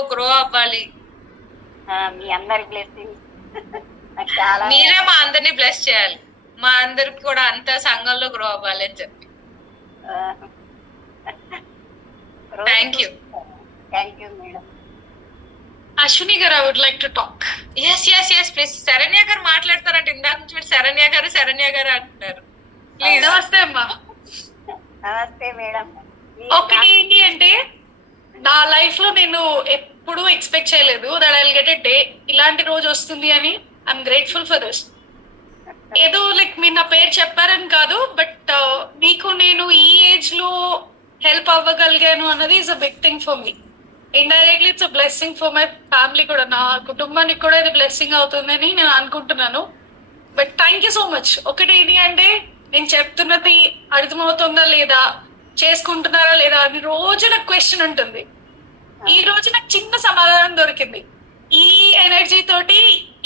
Grow అవ్వాలి. మీ అందరి blessings చాలా. మీరే మా అందరినీ బ్లెస్ చేయాలి, మా అందరికి కూడా అంత సంఘంలో గ్రో అవ్వాలి అని చెప్పి. Thank you. Thank you madam. Ashwini garu, I would like to talk. Yes please. Sharanya garu మాట్లాడతారంటే ఇందాక నుంచి మీరు శరణ్య గారు అంటున్నారు. ప్లీజ్. నమస్తే అమ్మా. నమస్తే మేడం. ఒకటి ఏంటి అంటే, నా లైఫ్ లో నేను ఎప్పుడు ఎక్స్పెక్ట్ చేయలేదు that I will get a day ఇలాంటి రోజు వస్తుంది అని. I'm grateful for this. ఏదో లైక్ మీరు నా పేరు చెప్పారని కాదు, బట్ మీకు నేను ఈ ఏజ్ లో హెల్ప్ అవ్వగలిగాను అన్నది is a big thing for me. Indirectly it's a blessing for my family కూడా, నా కుటుంబానికి కూడా ఇది బ్లెస్సింగ్ అవుతుందని నేను అనుకుంటున్నాను. But thank you so much. ఒకటి ఏంటి అంటే, నేను చెప్తున్నది అర్థమవుతుందా లేదా, చేసుకుంటున్నారా లేదా అని రోజు నాకు క్వశ్చన్ ఉంటుంది. ఈ రోజు నాకు చిన్న సమాధానం దొరికింది. ఈ ఎనర్జీ తోటి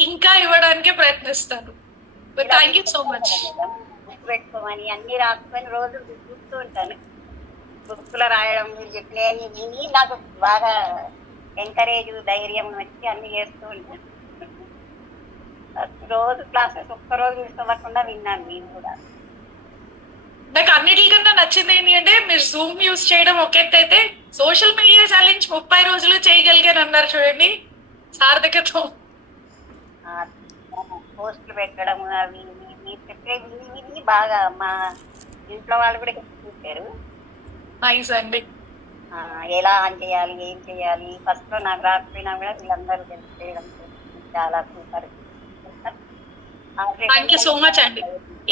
ఇంకా ఇవ్వడానికే ప్రయత్నిస్తాను. Thank you so much. Book పెట్టుకోమని అన్ని రాసుకొని రోజు చూస్తూ ఉంటాను. బుక్స్ లో రాయడం, మీరు చెప్పినవి విని నాకు బాగా ఎంకరేజ్, ధైర్యం వచ్చి అన్ని చేస్తూ ఉంటాను. రోజు క్లాసెస్ ఒక్కరోజు మిస్ అవ్వకుండా విన్నాను నేను కూడా. నాకు అన్నిటికన్నా నచ్చింది ఏంటి అంటే, మీరు జూమ్ యూజ్ చేయడం ఒక ఎత్తు అయితే, సోషల్ మీడియా ఛాలెంజ్ 30 రోజులు చేయగలిగాను అన్నారు చూడండి, సార్థకత్వం. పోస్టులు పెట్టడం అవి మీరు చెప్పే విని బాగా మా ఇంట్లో వాళ్ళు కూడా చూశారు. నైస్ అండి. ఎలా ఆన్ చేయాలి, ఏం చేయాలి, ఫస్ట్ లో నాకు రాకపోయినా కూడా వీళ్ళందరూ హెల్ప్ చేయడం చాలా super. Thank you so much అండి.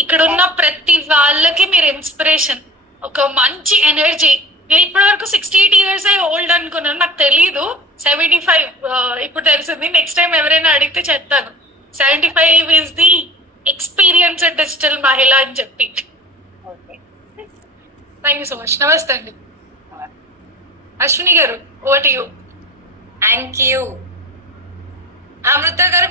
ఇక్కడ ఉన్న ప్రతి వాళ్ళకి మీరు ఇన్స్పిరేషన్, ఒక మంచి ఎనర్జీ. నేను ఇప్పటి వరకు 68 years ఓల్డ్ అనుకున్నాను, నాకు తెలీదు 75 ఇప్పుడు తెలిసింది. నెక్స్ట్ టైం ఎవరైనా అడిగితే చెప్తాను 75 ఈజ్ ది ఎక్స్పీరియన్స్ డిజిటల్ మహిళ అని చెప్పి. Thank you so much. నమస్తే అండి. Ashwini garu, over to you. Thank you. Amrutha గారు.